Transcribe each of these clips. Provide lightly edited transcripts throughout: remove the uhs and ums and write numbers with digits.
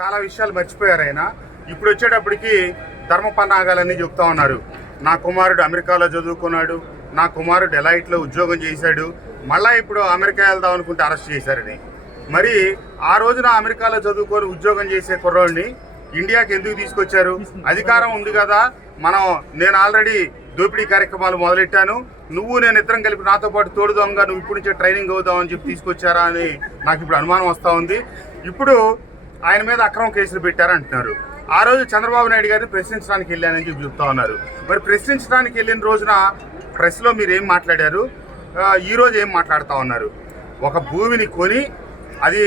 చాలా విషయాలు మర్చిపోయారు ఆయన. ఇప్పుడు వచ్చేటప్పటికి ధర్మపన్నాగాలన్నీ చెప్తా ఉన్నారు. నా కుమారుడు అమెరికాలో చదువుకున్నాడు, నా కుమారుడు డెలైట్లో ఉద్యోగం చేశాడు, మళ్ళీ ఇప్పుడు అమెరికా వెళ్దాం అనుకుంటే అరెస్ట్ చేశారని. మరి ఆ రోజున అమెరికాలో చదువుకొని ఉద్యోగం చేసే కుర్రోడిని ఇండియాకి ఎందుకు తీసుకొచ్చారు? అధికారం ఉంది కదా, నేను ఆల్రెడీ దోపిడీ కార్యక్రమాలు మొదలెట్టాను, నువ్వు నేను ఇద్దరం కలిపి నాతో పాటు తోడు దొంగ నువ్వు ఇప్పుడు నుంచే ట్రైనింగ్ అవుదామని చెప్పి తీసుకొచ్చారా అని నాకు ఇప్పుడు అనుమానం వస్తూ ఉంది. ఇప్పుడు ఆయన మీద అక్రమ కేసులు పెట్టారంటున్నారు. ఆ రోజు చంద్రబాబు నాయుడు గారిని ప్రశ్నించడానికి వెళ్ళానని చెప్పి చెప్తా ఉన్నారు. మరి ప్రశ్నించడానికి వెళ్ళిన రోజున ప్రెస్లో మీరు ఏం మాట్లాడారు, ఈరోజు ఏం మాట్లాడుతూ ఉన్నారు? ఒక భూమిని కొని అది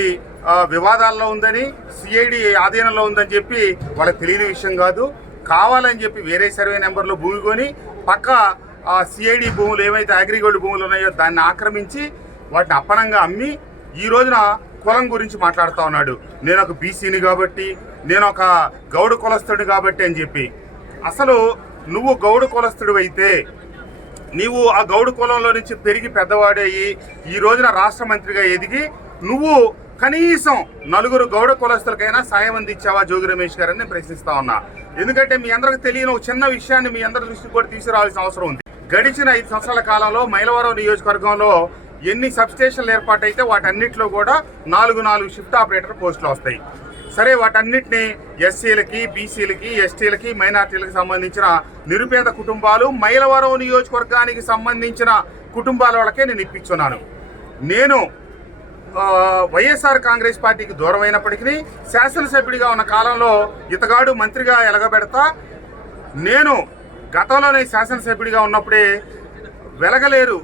వివాదాల్లో ఉందని, సిఐడి ఆధీనంలో ఉందని చెప్పి వాళ్ళకి తెలియని విషయం కాదు. కావాలని చెప్పి వేరే సర్వే నెంబర్లో భూమి కొని పక్క సిఐడి భూములు ఏవైతే అగ్రిగోల్డ్ భూములు ఉన్నాయో దాన్ని ఆక్రమించి వాటిని అప్పనంగా అమ్మి ఈ రోజున కులం గురించి మాట్లాడుతూ ఉన్నాడు. నేను ఒక బీసీని కాబట్టి, నేను ఒక గౌడు కులస్తుడు కాబట్టి అని చెప్పి. అసలు నువ్వు గౌడు కులస్తుడు అయితే నీవు ఆ గౌడు కులంలో నుంచి పెరిగి పెద్దవాడయ్యి ఈ రోజున రాష్ట్ర మంత్రిగా ఎదిగి నువ్వు కనీసం నలుగురు గౌడ కులస్తులకైనా సాయం అందించావా జోగి రమేష్ గారని ప్రశ్నిస్తా ఉన్నా. ఎందుకంటే మీ అందరికి తెలియని ఒక చిన్న విషయాన్ని మీ అందరి దృష్టికి కూడా తీసుకురావాల్సిన అవసరం ఉంది. గడిచిన 5 సంవత్సరాల కాలంలో మైలవరం నియోజకవర్గంలో ఎన్ని సబ్స్టేషన్లు ఏర్పాటైతే వాటన్నిటిలో కూడా 4 షిఫ్ట్ ఆపరేటర్ పోస్టులు వస్తాయి. సరే, వాటన్నిటిని ఎస్సీలకి, బీసీలకి, ఎస్టీలకి, మైనార్టీలకు సంబంధించిన నిరుపేద కుటుంబాలు, మైలవరం నియోజకవర్గానికి సంబంధించిన కుటుంబాల వాళ్ళకే నేను ఇప్పించున్నాను. నేను వైఎస్ఆర్ కాంగ్రెస్ పార్టీకి దూరం అయినప్పటికీ శాసనసభ్యుడిగా ఉన్న కాలంలో ఇతగాడు మంత్రిగా ఎలగబెడతా నేను గతంలోనే శాసనసభ్యుడిగా ఉన్నప్పుడే వెలగలేరు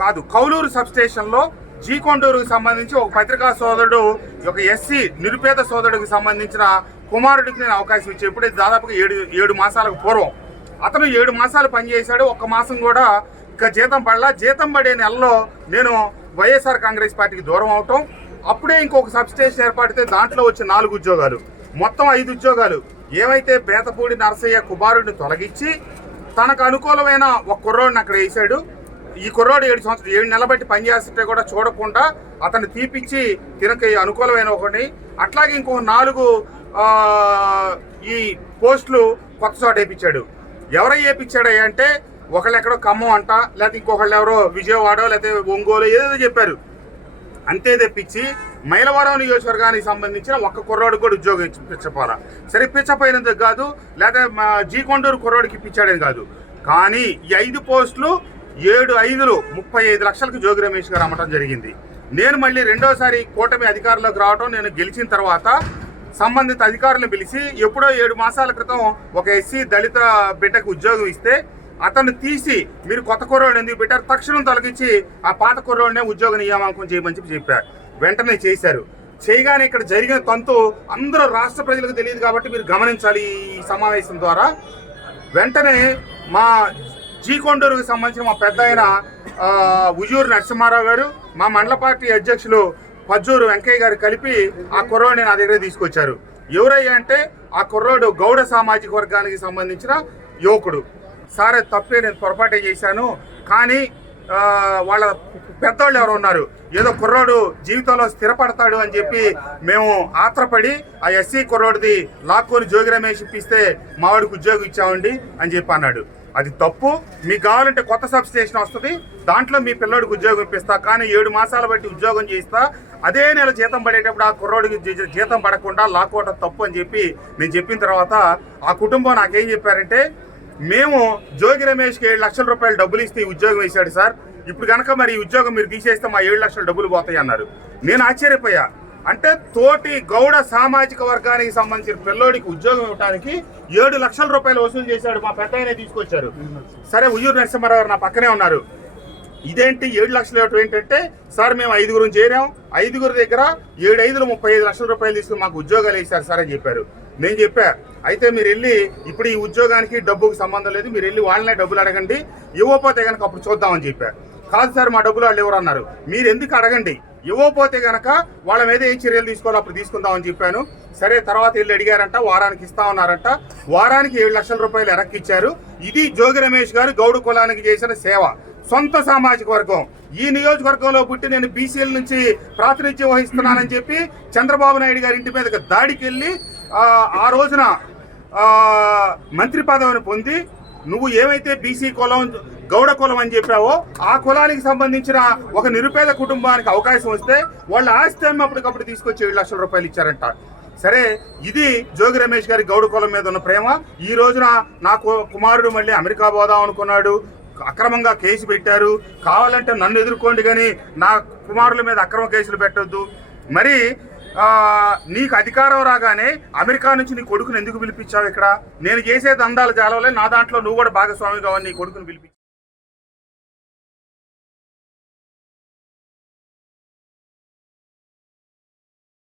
కాదు కౌలూరు సబ్స్టేషన్లో జీకొండూరుకు సంబంధించి ఒక పత్రికా సోదరుడు, ఒక ఎస్సీ నిరుపేద సోదరుడికి సంబంధించిన కుమారుడికి నేను అవకాశం ఇచ్చే ఇప్పుడు దాదాపుగా 7 మాసాలకు పూర్వం అతను 7 మాసాలు పనిచేశాడు. 1 మాసం కూడా ఇంకా జీతం పడలా. జీతం పడే నెలలో నేను వైఎస్ఆర్ కాంగ్రెస్ పార్టీకి దూరం అవటం, అప్పుడే ఇంకొక సబ్స్టేషన్ ఏర్పడితే దాంట్లో వచ్చి 4 ఉద్యోగాలు, మొత్తం 5 ఉద్యోగాలు ఏమైతే బేతపూడి నరసయ్య కుమారుడిని తొలగించి తనకు అనుకూలమైన ఒక కుర్రోడిని అక్కడ వేసాడు. ఈ కుర్రోడు 7 నెలల బట్టి పనిచేస్తుంటే కూడా చూడకుండా అతన్ని తీపిచ్చి తినకి అనుకూలమైన ఒకటి, అట్లాగే ఇంకో 4 ఈ పోస్టులు కొత్త చోట వేయించాడు. ఎవరై వేయించాడు అంటే ఒకళ్ళు ఎక్కడో ఖమ్మం అంట, లేకపోతే ఇంకొకళ్ళు ఎవరో విజయవాడ, లేకపోతే ఒంగోలు ఏదేదో చెప్పారు. అంతే తెప్పించి మైలవరం నియోజకవర్గానికి సంబంధించిన ఒక్క కుర్రోడికి కూడా ఉద్యోగం ఇప్పించపోలా. సరే, ఇప్పించపోయినందుకు కాదు, లేకపోతే జీకొండూరు కుర్రోడికి ఇప్పించాడని కాదు, కానీ ఈ 5 పోస్టులు 7/5 35 లక్షలకు జోగి రమేష్ గారు అమ్మటం జరిగింది. నేను మళ్ళీ రెండోసారి కూటమి అధికారంలోకి రావటం, నేను గెలిచిన తర్వాత సంబంధిత అధికారులను పిలిచి ఎప్పుడో 7 మాసాల క్రితం ఒక ఎస్సీ దళిత బిడ్డకు ఉద్యోగం ఇస్తే అతన్ని తీసి మీరు కొత్త కుర్రోడు ఎందుకు పెట్టారు, తక్షణం తొలగించి ఆ పాత కుర్రోడినే ఉద్యోగ నియామకం చేయమని చెప్పారు. వెంటనే చేశారు. చేయగానే ఇక్కడ జరిగిన తంతు అందరూ రాష్ట్ర ప్రజలకు తెలియదు కాబట్టి మీరు గమనించాలి. ఈ సమావేశం ద్వారా వెంటనే మా జీకొండూరుకు సంబంధించిన మా పెద్ద ఆయన ఉజూరు నరసింహారావు గారు, మా మండల పార్టీ అధ్యక్షులు పజ్జూరు వెంకయ్య గారు కలిపి ఆ కుర్రోడిని నా దగ్గర తీసుకొచ్చారు. ఎవరయ్యా అంటే ఆ కుర్రోడు గౌడ సామాజిక వర్గానికి సంబంధించిన యువకుడు. సారే, తప్పే, నేను పొరపాటే చేశాను, కానీ వాళ్ళ పెద్దోళ్ళు ఎవరు ఉన్నారు, ఏదో కుర్రోడు జీవితంలో స్థిరపడతాడు అని చెప్పి మేము ఆత్రపడి ఆ ఎస్సీ కుర్రోడిది లాక్కొని జోగి రమేష్ ఇప్పిస్తే మావాడికి ఉద్యోగం ఇచ్చామండి అని చెప్పి అన్నాడు. అది తప్పు. మీకు కావాలంటే కొత్త సబ్ స్టేషన్ వస్తుంది, దాంట్లో మీ పిల్లోడికి ఉద్యోగం ఇప్పిస్తా, కానీ 7 మాసాల బట్టి ఉద్యోగం చేయిస్తా, అదే నెల జీతం పడేటప్పుడు ఆ కుర్రోడికి జీతం పడకుండా లాక్కోవడం తప్పు అని చెప్పి నేను చెప్పిన తర్వాత ఆ కుటుంబం నాకేం చెప్పారంటే, మేము జోగి రమేష్కి 7 లక్షల రూపాయలు డబ్బులు ఇస్తే ఈ ఉద్యోగం వేశాడు సార్, ఇప్పుడు కనుక మరి ఈ ఉద్యోగం మీరు తీసేస్తే మా 7 లక్షల డబ్బులు పోతాయి అన్నారు. నేను ఆశ్చర్యపోయా. అంటే తోటి గౌడ సామాజిక వర్గానికి సంబంధించిన పిల్లోడికి ఉద్యోగం ఇవ్వడానికి 7 లక్షల రూపాయలు వసూలు చేశాడు. మా పెద్ద ఆయనే తీసుకొచ్చారు. సరే, ఉయ్యూరు నరసింహారావు గారు నా పక్కనే ఉన్నారు. ఇదేంటి 7 లక్షలు ఇవ్వటం ఏంటంటే, సార్ మేము 5గురు చేరాం, 5గురు దగ్గర 7/5 35 లక్షల రూపాయలు తీసుకుని మాకు ఉద్యోగాలు వేశారు సార్ అని చెప్పారు. నేను చెప్పా, అయితే మీరు వెళ్ళి ఇప్పుడు ఈ ఉద్యోగానికి డబ్బుకి సంబంధం లేదు, మీరు వెళ్ళి వాళ్ళనే డబ్బులు అడగండి, ఇవ్వకపోతే కనుక అప్పుడు చూద్దామని చెప్పా. కాదు సార్, మా డబ్బులు వాళ్ళు ఎవరు అన్నారు. మీరు ఎందుకు అడగండి, ఇవ్వకపోతే కనుక వాళ్ళ మీద ఏ చర్యలు తీసుకోవాలో అప్పుడు తీసుకుందామని చెప్పాను. సరే, తర్వాత వెళ్ళి అడిగారంట, వారానికి ఇస్తామన్నారంట. వారానికి 7 లక్షల రూపాయలు ఎరక్కిచ్చారు. ఇది జోగి రమేష్ గారు గౌడు కులానికి చేసిన సేవ. సొంత సామాజిక వర్గం. ఈ నియోజకవర్గంలో పుట్టి నేను బీసీల నుంచి ప్రాతినిధ్యం వహిస్తున్నానని చెప్పి చంద్రబాబు నాయుడు గారి ఇంటి మీదకి దాడికి వెళ్ళి ఆ రోజున మంత్రి పదవిని పొంది నువ్వు ఏమైతే బీసీ కులం గౌడ కులం అని చెప్పావో ఆ కులానికి సంబంధించిన ఒక నిరుపేద కుటుంబానికి అవకాశం వస్తే వాళ్ళ ఆస్తి అప్పటికప్పుడు తీసుకొచ్చి 7 లక్షల రూపాయలు ఇచ్చారంట. సరే, ఇది జోగి రమేష్ గారి గౌడ కులం మీద ఉన్న ప్రేమ. ఈ రోజున నా కుమారుడు మళ్ళీ అమెరికా పోదాం అనుకున్నాడు, అక్రమంగా కేసు పెట్టారు. కావాలంటే నన్ను ఎదుర్కోండి కానీ నా కుమారుల మీద అక్రమ కేసులు పెట్టొద్దు. మరి నీకు అధికారం రాగానే అమెరికా నుంచి నీ కొడుకుని ఎందుకు పిలిపించావు? ఇక్కడ నేను చేసే దందాలు జాలవలే, నా దాంట్లో నువ్వు కూడా భాగస్వామిగా నీ కొడుకుని పిలిపించావు.